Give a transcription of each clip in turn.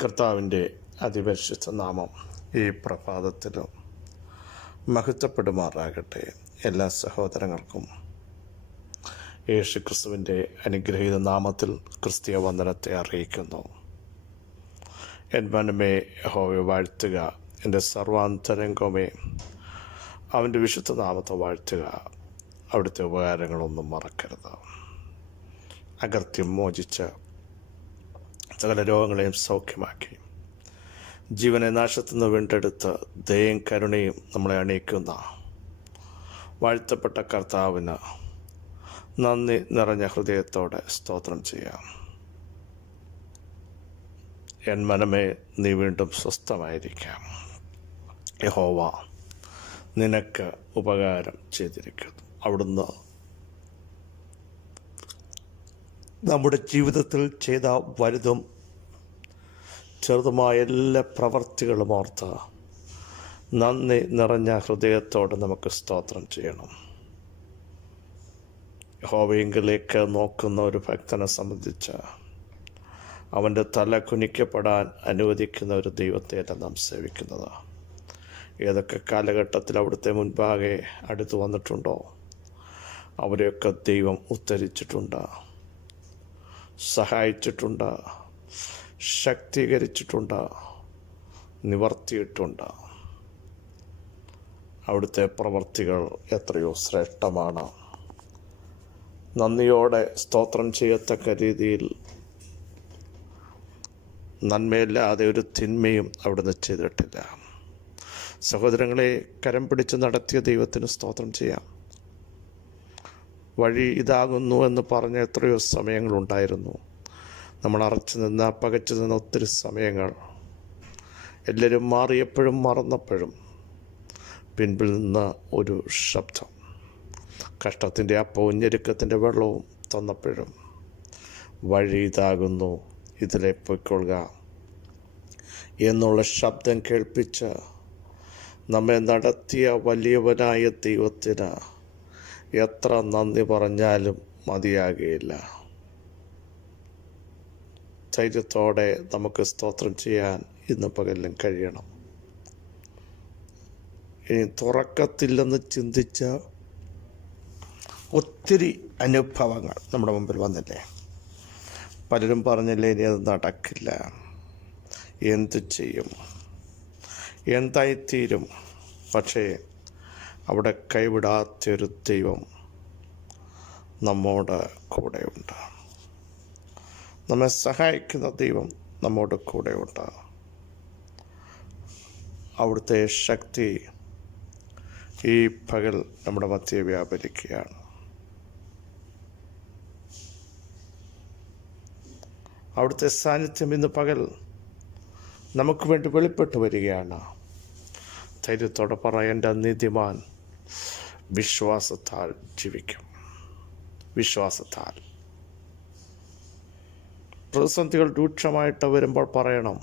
കർത്താവിൻ്റെ അതിപരിശുദ്ധ നാമം ഈ പ്രഭാതത്തിലും മഹത്വപ്പെടുമാറാകട്ടെ. എല്ലാ സഹോദരങ്ങൾക്കും യേശുക്രിസ്തുവിൻ്റെ അനുഗ്രഹീത നാമത്തിൽ ക്രിസ്തീയ വന്ദനത്തെ അറിയിക്കുന്നു. എൻ മനമേ യഹോവയെ വാഴ്ത്തുക, എൻ്റെ സർവാന്തരംഗമേ അവൻ്റെ വിശുദ്ധ നാമത്തെ വാഴ്ത്തുക. അവിടുത്തെ ഉപകാരങ്ങളൊന്നും മറക്കരുത്. അകൃത്യം മോചിച്ച് സകല രോഗങ്ങളെയും സൗഖ്യമാക്കി ജീവനെ നാശത്തു നിന്ന് വീണ്ടെടുത്ത് ദയയും കരുണയും നമ്മളെ അണിയിക്കുന്ന വാഴ്ത്തപ്പെട്ട കർത്താവിന് നന്ദി നിറഞ്ഞ ഹൃദയത്തോടെ സ്തോത്രം ചെയ്യാം. എൻ മനമേ നീ വീണ്ടും സ്വസ്ഥമായിരിക്കാം. യഹോവ നിനക്ക് ഉപകാരം ചെയ്തിരിക്കുന്നു. അവിടുന്ന് നമ്മുടെ ജീവിതത്തിൽ ചെയ്ത വലുതും ചെറുതുമായ എല്ലാ പ്രവർത്തികളും ഓർത്ത് നന്ദി നിറഞ്ഞ ഹൃദയത്തോടെ നമുക്ക് സ്തോത്രം ചെയ്യണം. യഹോവയെങ്കിലേക്ക് നോക്കുന്ന ഒരു ഭക്തനെ സംബന്ധിച്ച് അവൻ്റെ തല കുനിക്കപ്പെടാൻ അനുവദിക്കുന്ന ഒരു ദൈവത്തെയല്ല നാം സേവിക്കുന്നത്. ഏതൊക്കെ കാലഘട്ടത്തിൽ അവിടുത്തെ മുൻപാകെ അടുത്തു വന്നിട്ടുണ്ടോ അവരെയൊക്കെ ദൈവം ഉദ്ധരിച്ചിട്ടുണ്ട്, സഹായിച്ചിട്ടുണ്ട്, ശക്തീകരിച്ചിട്ടുണ്ട്, നിവർത്തിയിട്ടുണ്ട്. അവിടുത്തെ പ്രവർത്തികൾ എത്രയോ ശ്രേഷ്ഠമാണ്. നന്ദിയോടെ സ്തോത്രം ചെയ്യത്തക്ക രീതിയിൽ നന്മയില്ലാതെ ഒരു തിന്മയും അവിടുന്ന് ചെയ്തിട്ടില്ല. സഹോദരങ്ങളെ, കരം പിടിച്ച് നടത്തിയ ദൈവത്തിന് സ്തോത്രം ചെയ്യാം. വഴി ഇതാകുന്നു എന്ന് പറഞ്ഞ എത്രയോ സമയങ്ങളുണ്ടായിരുന്നു. നമ്മൾ അറച്ചു നിന്ന പകച്ചു നിന്ന ഒത്തിരി സമയങ്ങൾ. എല്ലാവരും മാറിയപ്പോഴും മറന്നപ്പോഴും പിൻപിൽ നിന്ന് ഒരു ശബ്ദം, കഷ്ടത്തിൻ്റെ അപ്പവും ഞെരുക്കത്തിൻ്റെ വെള്ളവും തന്നപ്പോഴും വഴി ഇതാകുന്നു, ഇതിലെ പൊയ്ക്കൊള്ളുക എന്നുള്ള ശബ്ദം കേൾപ്പിച്ച് നമ്മെ നടത്തിയ വലിയവനായ ദൈവത്തിന് എത്ര നന്ദി പറഞ്ഞാലും മതിയാകുകയില്ല. ധൈര്യത്തോടെ നമുക്ക് സ്തോത്രം ചെയ്യാൻ ഇന്ന് പകലിലും കഴിയണം. ഇനി തുറക്കത്തില്ലെന്ന് ചിന്തിച്ച ഒത്തിരി അനുഭവങ്ങൾ നമ്മുടെ മുമ്പിൽ വന്നില്ലേ? പലരും പറഞ്ഞില്ലേ ഇനി അത് നടക്കില്ല, എന്തു ചെയ്യും, എന്തായിത്തീരും. പക്ഷേ അവിടെ കൈവിടാത്തൊരു ദൈവം നമ്മോട് കൂടെയുണ്ട്. നമ്മെ സഹായിക്കുന്ന ദൈവം നമ്മോട് കൂടെയുണ്ട്. അവിടുത്തെ ശക്തി ഈ പകൽ നമ്മുടെ മധ്യേ വ്യാപരിക്കുകയാണ്. അവിടുത്തെ സാന്നിധ്യം ഇന്ന് പകൽ നമുക്ക് വേണ്ടി വെളിപ്പെട്ട് വരികയാണ്. ധൈര്യത്തോടെ പറയേണ്ട നീതിമാൻ വിശ്വാസത്താൽ ജീവിക്കും. വിശ്വാസത്താൽ പ്രതിസന്ധികൾ രൂക്ഷമായിട്ട് വരുമ്പോൾ പറയണം,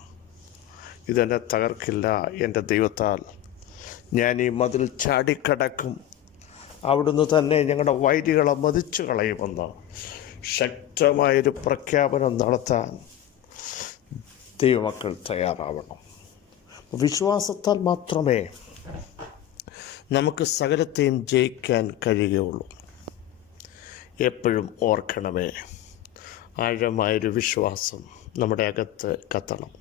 ഇതെന്നെ തകർക്കില്ല, എൻ്റെ ദൈവത്താൽ ഞാൻ ഈ മതിൽ ചാടിക്കടക്കും, അവിടുന്ന് തന്നെ ഞങ്ങളുടെ വൈരികളെ മതിച്ചു കളയുമെന്ന് ശക്തമായൊരു പ്രഖ്യാപനം നടത്താൻ ദൈവമക്കൾ തയ്യാറാവണം. വിശ്വാസത്താൽ മാത്രമേ നമുക്ക് സകലത്തെയും ജയിക്കാൻ കഴിയുകയുള്ളൂ. എപ്പോഴും ഓർക്കണമേ, ആഴമായൊരു വിശ്വാസം നമ്മുടെ അകത്ത് കത്തണം.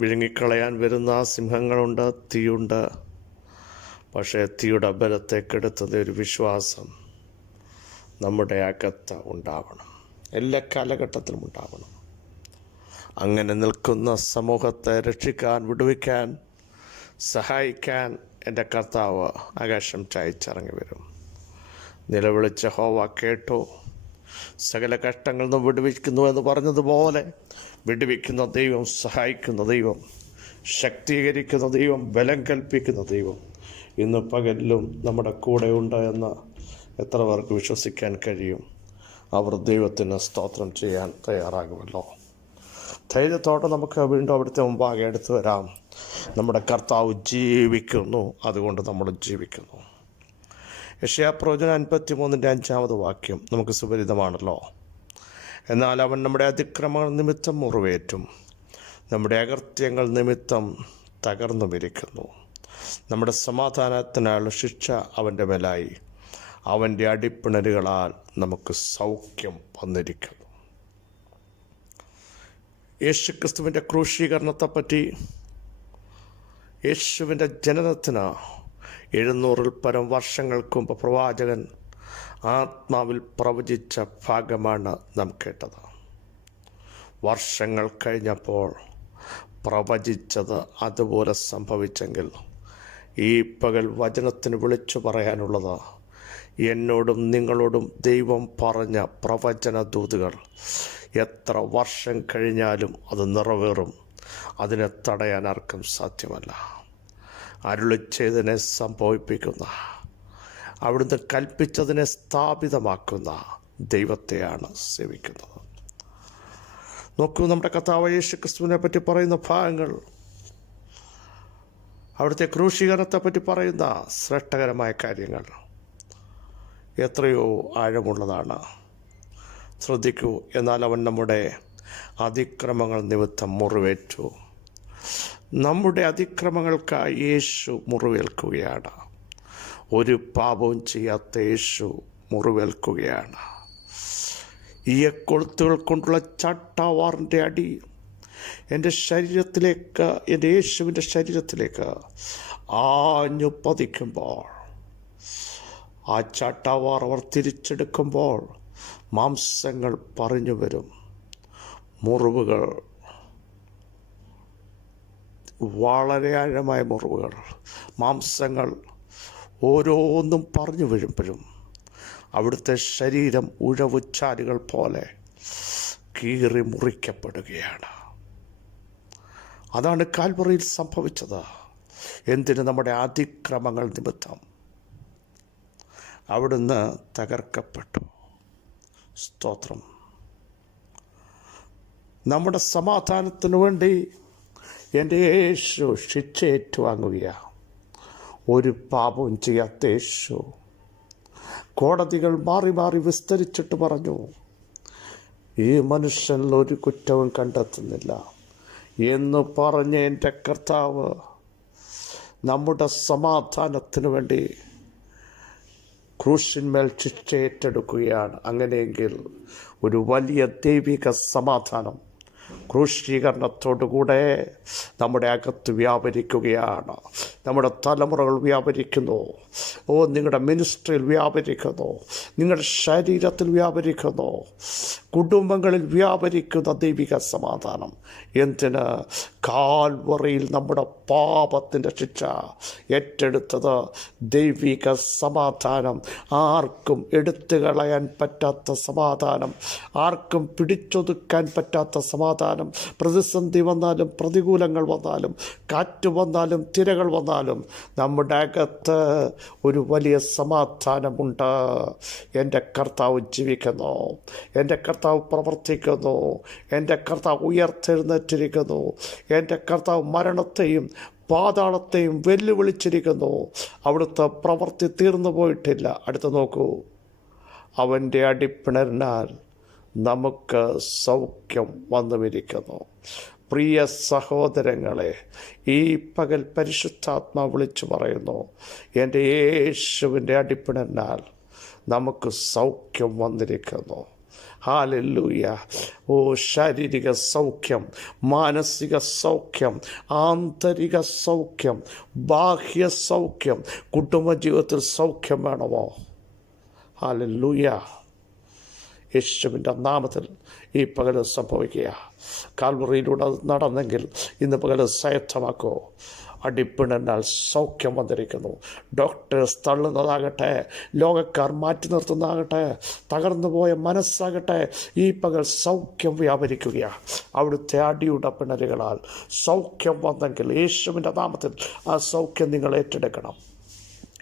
വിഴുങ്ങിക്കളയാൻ വരുന്ന സിംഹങ്ങളുണ്ട്, തീയുണ്ട്. പക്ഷേ തീയുടെ ബലത്തെ കെടുത്തുന്ന ഒരു വിശ്വാസം നമ്മുടെ അകത്ത് ഉണ്ടാവണം, എല്ലാ കാലഘട്ടത്തിലും ഉണ്ടാവണം. അങ്ങനെ നിൽക്കുന്ന സമൂഹത്തെ രക്ഷിക്കാൻ, വിടുവിക്കാൻ, സഹായിക്കാൻ എൻ്റെ കർത്താവ് ആകാശം ചായച്ചിറങ്ങി വരും. നിലവിളിച്ച യഹോവ കേട്ടു, സകല കഷ്ടങ്ങളിൽ നിന്നും വിടുവിക്കുന്നു എന്ന് പറഞ്ഞതുപോലെ വിടുവിക്കുന്ന ദൈവം, സഹായിക്കുന്ന ദൈവം, ശക്തീകരിക്കുന്ന ദൈവം, ബലം കൽപ്പിക്കുന്ന ദൈവം ഇന്ന് പകലിലും നമ്മുടെ കൂടെ ഉണ്ട് എന്ന് എത്ര പേർക്ക് വിശ്വസിക്കാൻ കഴിയും? അവർ ദൈവത്തിന് സ്തോത്രം ചെയ്യാൻ തയ്യാറാകുമല്ലോ. ധൈര്യത്തോടെ നമുക്ക് വീണ്ടും അവിടുത്തെ മുമ്പാകെ എടുത്തു വരാം. നമ്മുടെ കർത്താവ് ജീവിക്കുന്നു, അതുകൊണ്ട് നമ്മൾ ജീവിക്കുന്നു. യെശയ്യാ പ്രവചനം 53-ന്റെ 5-ാമത് വാക്യം നമുക്ക് സുപരിതമാണല്ലോ. എന്നാൽ അവൻ നമ്മുടെ അതിക്രമങ്ങൾ നിമിത്തം മുറിവേറ്റും നമ്മുടെ അകൃത്യങ്ങൾ നിമിത്തം തകർന്നുമിരിക്കുന്നു. നമ്മുടെ സമാധാനത്തിനായുള്ള ശിക്ഷ അവൻ്റെ മേലായി, അവൻ്റെ അടിപ്പിണരുകളാൽ നമുക്ക് സൗഖ്യം വന്നിരിക്കുന്നു. യേശുക്രിസ്തുവിൻ്റെ ക്രൂശീകരണത്തെപ്പറ്റി, യേശുവിൻ്റെ ജനനത്തിന് 700-ൽ പരം വർഷങ്ങൾക്ക് മുമ്പ് പ്രവാചകൻ ആത്മാവിൽ പ്രവചിച്ച ഭാഗമാണ് നാം കേട്ടത്. വർഷങ്ങൾ കഴിഞ്ഞപ്പോൾ പ്രവചിച്ചത് അതുപോലെ സംഭവിച്ചെങ്കിൽ ഈ പകൽ വചനത്തിന് വിളിച്ചു പറയാനുള്ളത്, എന്നോടും നിങ്ങളോടും ദൈവം പറഞ്ഞ പ്രവചന ദൂതുകൾ എത്ര വർഷം കഴിഞ്ഞാലും അത് നിറവേറും. അതിനെ തടയാൻ ആർക്കും സാധ്യമല്ല. അരുളിച്ചെയ്തതിനെ സംഭവിപ്പിക്കുന്ന, അവിടുന്ന് കൽപ്പിച്ചതിനെ സ്ഥാപിതമാക്കുന്ന ദൈവത്തെയാണ് സേവിക്കുന്നത്. നോക്കൂ, നമ്മുടെ കർത്താവ് യേശുക്രിസ്തുവിനെ പറ്റി പറയുന്ന ഭാഗങ്ങൾ, അവിടുത്തെ ക്രൂശീകരണത്തെ പറ്റി പറയുന്ന ശ്രേഷ്ഠകരമായ കാര്യങ്ങൾ എത്രയോ ആഴമുള്ളതാണ്. ശ്രദ്ധിക്കൂ. എന്നാൽ അവൻ നമ്മുടെ അതിക്രമങ്ങൾ നിമിത്തം മുറിവേറ്റു. നമ്മുടെ അതിക്രമങ്ങൾക്കായി യേശു മുറിവേൽക്കുകയാണ്. ഒരു പാപവും ചെയ്യാത്ത യേശു മുറിവേൽക്കുകയാണ്. ഈ കൊളുത്തുകൾ കൊണ്ടുള്ള ചാട്ടവാറിൻ്റെ അടി എൻ്റെ ശരീരത്തിലേക്ക്, എൻ്റെ യേശുവിൻ്റെ ശരീരത്തിലേക്ക് ആഞ്ഞു പതിക്കുമ്പോൾ, ആ ചാട്ടവാർ അവർ തിരിച്ചെടുക്കുമ്പോൾ മാംസങ്ങൾ പറഞ്ഞു വരും. മുറിവുകൾ, വളരെ ആഴമായ മുറിവുകൾ, മാംസങ്ങൾ ഓരോന്നും പറഞ്ഞു വീഴുമ്പോഴും അവിടുത്തെ ശരീരം ഉഴവുചാലുകൾ പോലെ കീറി മുറിക്കപ്പെടുകയാണ്. അതാണ് കാൽവറിയിൽ സംഭവിച്ചത്. എന്തിന്? നമ്മുടെ അതിക്രമങ്ങൾ നിമിത്തം അവിടുന്ന് തകർക്കപ്പെട്ടു. സ്തോത്രം. നമ്മുടെ സമാധാനത്തിനു വേണ്ടി എൻ്റെ യേശു ശിക്ഷ ഏറ്റുവാങ്ങുകയാണ്. ഒരു പാപവും ചെയ്യാത്ത യേശു കോടതികൾ മാറി മാറി വിസ്തരിച്ചിട്ട് പറഞ്ഞു, ഈ മനുഷ്യനിൽ ഒരു കുറ്റവും കണ്ടെത്തുന്നില്ല എന്ന് പറഞ്ഞ എൻ്റെ കർത്താവ് നമ്മുടെ സമാധാനത്തിനു വേണ്ടി ക്രൂശിന്മേൽ ശിക്ഷ ഏറ്റെടുക്കുകയാണ്. അങ്ങനെയെങ്കിൽ ഒരു വലിയ ദൈവിക സമാധാനം ക്രൂശീകരണത്തോടുകൂടെ നമ്മുടെ അകത്ത് വ്യാപരിക്കുകയാണ്. നമ്മുടെ തലമുറകൾ വ്യാപരിക്കുന്നു. നിങ്ങളുടെ മിനിസ്ട്രിയിൽ വ്യാപരിക്കുന്നു, നിങ്ങളുടെ ശരീരത്തിൽ വ്യാപരിക്കുന്നു, കുടുംബങ്ങളിൽ വ്യാപരിക്കുന്ന ദൈവിക സമാധാനം. എന്തിന്? കാൽവറിയിൽ നമ്മുടെ പാപത്തിൻ്റെ ശിക്ഷ ഏറ്റെടുത്തത് ദൈവിക സമാധാനം. ആർക്കും എടുത്തു കളയാൻ പറ്റാത്ത സമാധാനം, ആർക്കും പിടിച്ചൊതുക്കാൻ പറ്റാത്ത സമാധാനം. പ്രതിസന്ധി വന്നാലും, പ്രതികൂലങ്ങൾ വന്നാലും, കാറ്റ് വന്നാലും, തിരകൾ വന്നാലും നമ്മുടെ അകത്ത് ഒരു വലിയ സമാധാനമുണ്ട്. എൻ്റെ കർത്താവ് ജീവിക്കുന്നു, എൻ്റെ കർത്താവ് പ്രവർത്തിക്കുന്നു, എൻ്റെ കർത്താവ് ഉയർത്തെഴുന്നേറ്റിരിക്കുന്നു, എൻ്റെ കർത്താവ് മരണത്തെയും പാതാളത്തെയും വെല്ലുവിളിച്ചിരിക്കുന്നു. അവിടുത്തെ പ്രവൃത്തി തീർന്നു പോയിട്ടില്ല. അടുത്ത് നോക്കൂ, അവൻ്റെ അടിപ്പിണരിനാൽ നമുക്ക് സൗഖ്യം വന്നുമിരിക്കുന്നു. പ്രിയ സഹോദരങ്ങളെ, ഈ പകൽ പരിശുദ്ധാത്മാ വിളിച്ചു പറയുന്നു, എൻ്റെ യേശുവിൻ്റെ അടിപ്പിണരിനാൽ നമുക്ക് സൗഖ്യം വന്നിരിക്കുന്നു. ഹല്ലേലൂയ. ശാരീരിക സൗഖ്യം, മാനസിക സൗഖ്യം, ആന്തരിക സൗഖ്യം, ബാഹ്യ സൗഖ്യം. കുടുംബജീവിതത്തിൽ സൗഖ്യം വേണമോ? ഹല്ലേലൂയ. യേശുവിൻ്റെ നാമത്തിൽ ഈ പകൽ സംഭവിക്കുക. കാൽവറിയിലൂടെ നടന്നെങ്കിൽ ഇന്ന് പകൽ സ്വായത്തമാക്കൂ. അടിപ്പിണരിനാൽ സൗഖ്യം വന്നിരിക്കുന്നു. ഡോക്ടേഴ്സ് തള്ളുന്നതാകട്ടെ, ലോകക്കാർ മാറ്റി നിർത്തുന്നതാകട്ടെ, തകർന്നു പോയ മനസ്സാകട്ടെ, ഈ പകൽ സൗഖ്യം വ്യാപരിക്കുകയാണ്. അവിടുത്തെ അടിയുടെ പിണരുകളാൽ സൗഖ്യം വന്നെങ്കിൽ യേശുവിൻ്റെ നാമത്തിൽ ആ സൗഖ്യം നിങ്ങൾ ഏറ്റെടുക്കണം.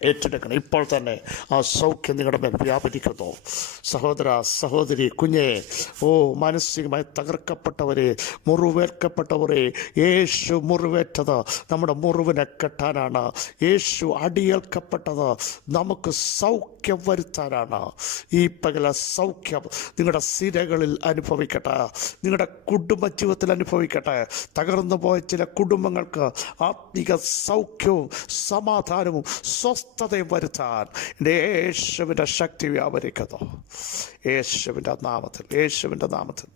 ഏറ്റെടുക്കണം. ഇപ്പോൾ തന്നെ ആ സൗഖ്യം നിങ്ങളുടെ മേൽ വ്യാപരിക്കുന്നു. സഹോദര, സഹോദരി, കുഞ്ഞെ, മാനസികമായി തകർക്കപ്പെട്ടവരെ, മുറിവേൽക്കപ്പെട്ടവരെ, യേശു മുറിവേറ്റത് നമ്മുടെ മുറിവിനെ കെട്ടാനാണ്. യേശു അടിയേൽക്കപ്പെട്ടത് നമുക്ക് സൗഖ്യം വരുത്താനാണ്. ഈ പകല സൗഖ്യം നിങ്ങളുടെ സിരകളിൽ അനുഭവിക്കട്ടെ, നിങ്ങളുടെ കുടുംബജീവിതത്തിൽ അനുഭവിക്കട്ടെ. തകർന്നു പോയ ചില കുടുംബങ്ങൾക്ക് ആത്മീക സൗഖ്യവും സമാധാനവും സ്വസ്ഥതയും വരുത്താൻ എൻ്റെ യേശുവിൻ്റെ ശക്തി വ്യാപരിക്കുന്നു. യേശുവിൻ്റെ നാമത്തിൽ, യേശുവിൻ്റെ നാമത്തിൽ,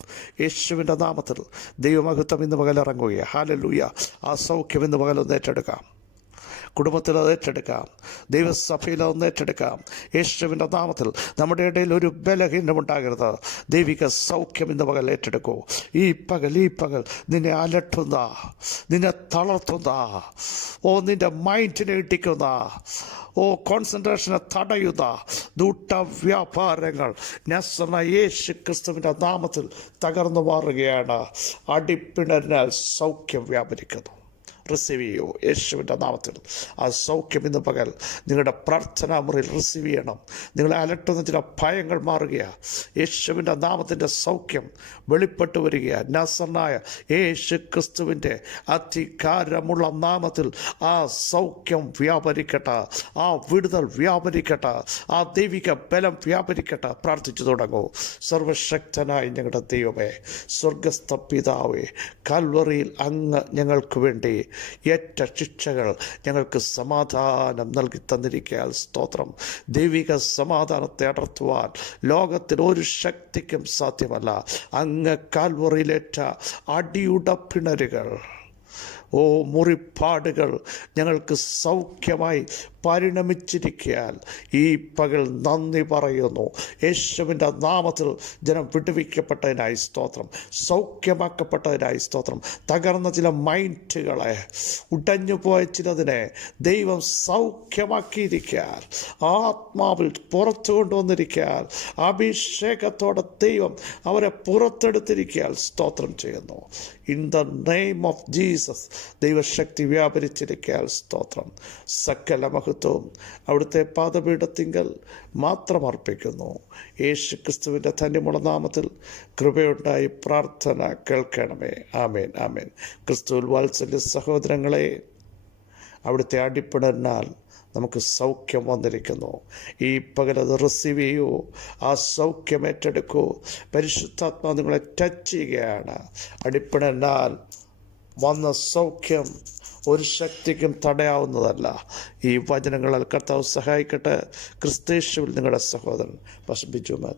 യേശുവിൻ്റെ നാമത്തിൽ ദൈവമഹത്വം ഇന്ന് പകലിറങ്ങുകയാണ്. ഹല്ലേലൂയ. ആ സൗഖ്യം ഇന്ന് പകലൊന്ന് ഏറ്റെടുക്കാം. കുടുംബത്തിൽ അത് ഏറ്റെടുക്കാം, ദൈവസഭയിൽ അതൊന്ന് ഏറ്റെടുക്കാം. യേശുവിൻ്റെ നാമത്തിൽ നമ്മുടെ ഇടയിൽ ഒരു ബലഹീനമുണ്ടാകരുത്. ദൈവിക സൗഖ്യം ഇന്ന് പകൽ ഏറ്റെടുക്കൂ. ഈ പകൽ നിന്നെ അലട്ടുന്ന, നിന്നെ തളർത്തുന്ന, നിന്റെ മൈൻഡിനെ ഇടിക്കുന്ന, കോൺസെൻട്രേഷനെ തടയുന്ന ദൂട്ടവ്യാപാരങ്ങൾ നസറേനായ യേശു ക്രിസ്തുവിൻ്റെ നാമത്തിൽ തകർന്നു മാറുകയാണ്. അടിപ്പിണരിനാൽ സൗഖ്യം വ്യാപരിക്കുന്നു. റിസീവ് ചെയ്യൂ യേശുവിൻ്റെ നാമത്തിൽ. ആ സൗഖ്യം ഇന്ന് പകൽ നിങ്ങളുടെ പ്രാർത്ഥനാ മുറിയിൽ റിസീവ് ചെയ്യണം. നിങ്ങളെ അലട്ടുന്ന ചില ഭയങ്ങൾ മാറുകയാണ്. യേശുവിൻ്റെ നാമത്തിൻ്റെ സൗഖ്യം വെളിപ്പെട്ട് വരികയാണ്. നസറേനായ യേശു ക്രിസ്തുവിൻ്റെ അധികാരമുള്ള നാമത്തിൽ ആ സൗഖ്യം വ്യാപരിക്കട്ടെ, ആ വിടുതൽ വ്യാപരിക്കട്ടെ, ആ ദൈവിക ബലം വ്യാപരിക്കട്ടെ. പ്രാർത്ഥിച്ചു തുടങ്ങൂ. സർവശക്തനായ ഞങ്ങളുടെ ദൈവമേ, സ്വർഗസ്ഥ പിതാവേ, കാൽവറിയിൽ അങ്ങ് ഞങ്ങൾക്ക് വേണ്ടി ഏറ്റ ശിക്ഷകൾ ഞങ്ങൾക്ക് സമാധാനം നൽകി തന്നിരിക്കാൻ സ്തോത്രം. ദൈവിക സമാധാനത്തെ അടർത്തുവാൻ ലോകത്തിൽ ഒരു ശക്തിക്കും സാധ്യമല്ല. അങ്ങ് കാൽവറിയിലേറ്റ അടിയുടെ പിണരുകൾ, മുറിപ്പാടുകൾ ഞങ്ങൾക്ക് സൗഖ്യമായി പരിണമിച്ചിരിക്കാൻ ഈ പകൽ നന്ദി പറയുന്നു. യേശുവിൻ്റെ നാമത്തിൽ ജനം വിടുവിക്കപ്പെട്ടതിനായി സ്തോത്രം, സൗഖ്യമാക്കപ്പെട്ടതിനായി സ്തോത്രം. തകർന്ന ചില മൈൻഡുകളെ, ഉടഞ്ഞു പോയ ചിലതിനെ ദൈവം സൗഖ്യമാക്കിയിരിക്കാൻ, ആത്മാവിൽ പുറത്തു കൊണ്ടുവന്നിരിക്കാൻ, അഭിഷേകത്തോടെ ദൈവം അവരെ പുറത്തെടുത്തിരിക്കാൻ സ്തോത്രം ചെയ്യുന്നു. In the name of Jesus ദൈവശക്തി വ്യാപരിച്ചിരിക്കാൻ സ്തോത്രം. സകല മഹത്വവും അവിടുത്തെ പാദപീഠത്തിങ്കൽ മാത്രം അർപ്പിക്കുന്നു. യേശു ക്രിസ്തുവിൻ്റെ ധന്യമുള്ള നാമത്തിൽ കൃപയുണ്ടായി പ്രാർത്ഥന കേൾക്കണമേ. ആമേൻ, ആമേൻ. ക്രിസ്തുവിൽ വാത്സല്യ സഹോദരങ്ങളെ, അവിടുത്തെ അടിപ്പിണരിനാൽ നമുക്ക് സൗഖ്യം വന്നിരിക്കുന്നു. ഈ പകലത് റിസീവ് ചെയ്യൂ. ആ സൗഖ്യം ഏറ്റെടുക്കൂ. പരിശുദ്ധാത്മാവ് നിങ്ങളെ ടച്ച് ചെയ്യുകയാണ്. അടിപ്പിണരിനാൽ വന്ന സൗഖ്യം ഒരു ശക്തിക്കും തടയാവുന്നതല്ല. ഈ വചനങ്ങളാൽ കർത്താവ് സഹായിക്കട്ടെ. ക്രിസ്തയേശുവിൽ നിങ്ങളുടെ സഹോദരൻ പാസ്റ്റർ ബിജു മാത്യു.